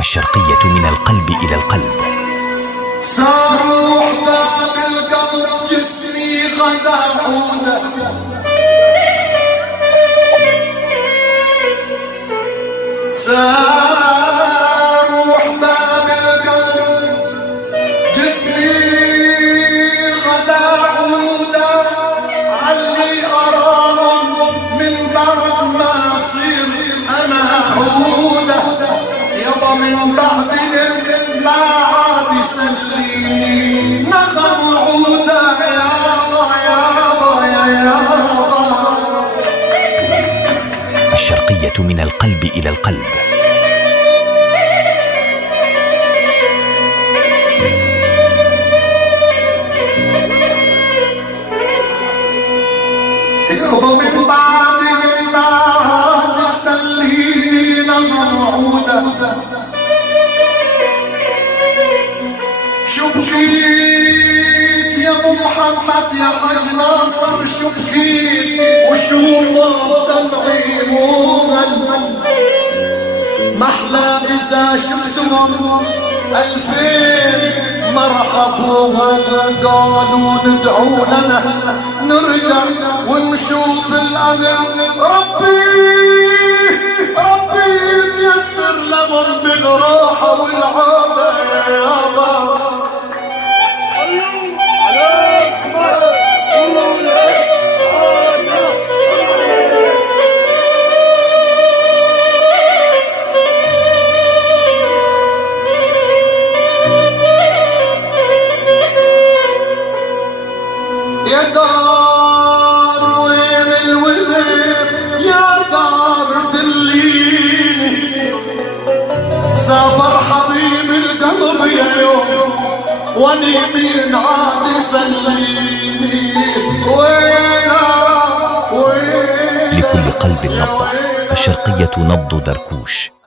الشرقية من القلب إلى القلب. صاروح باب القلب جسمي غدا عوده، صاروح باب القلب جسمي غدا عوده، علي أراهم من بعد ما أصير أنا عوده، يابا من بعدهم ما عاد يسليني نغم عوده، يابا يابا يا يابا. الشرقية من القلب إلى القلب. يابا من بعدهم ما عاد يسليني نغم عوده، شو بكيت يا ابو محمد يا حاج ناصر، شو بكيت وشوفه بدمعي موغل، محلى اذا شفتهم 2000 مرحب وهل قالوا ندعو لنا نرجع ونشوف الألم، ربي يتيسر لهم بالراحة والعادة يابا. يا دار وين الولف يا دار دليني، سافر حبيب القلب يا يوم واني مين عاد يسليني، وينا لكل قلب نبضة. الشرقية نبض دركوش.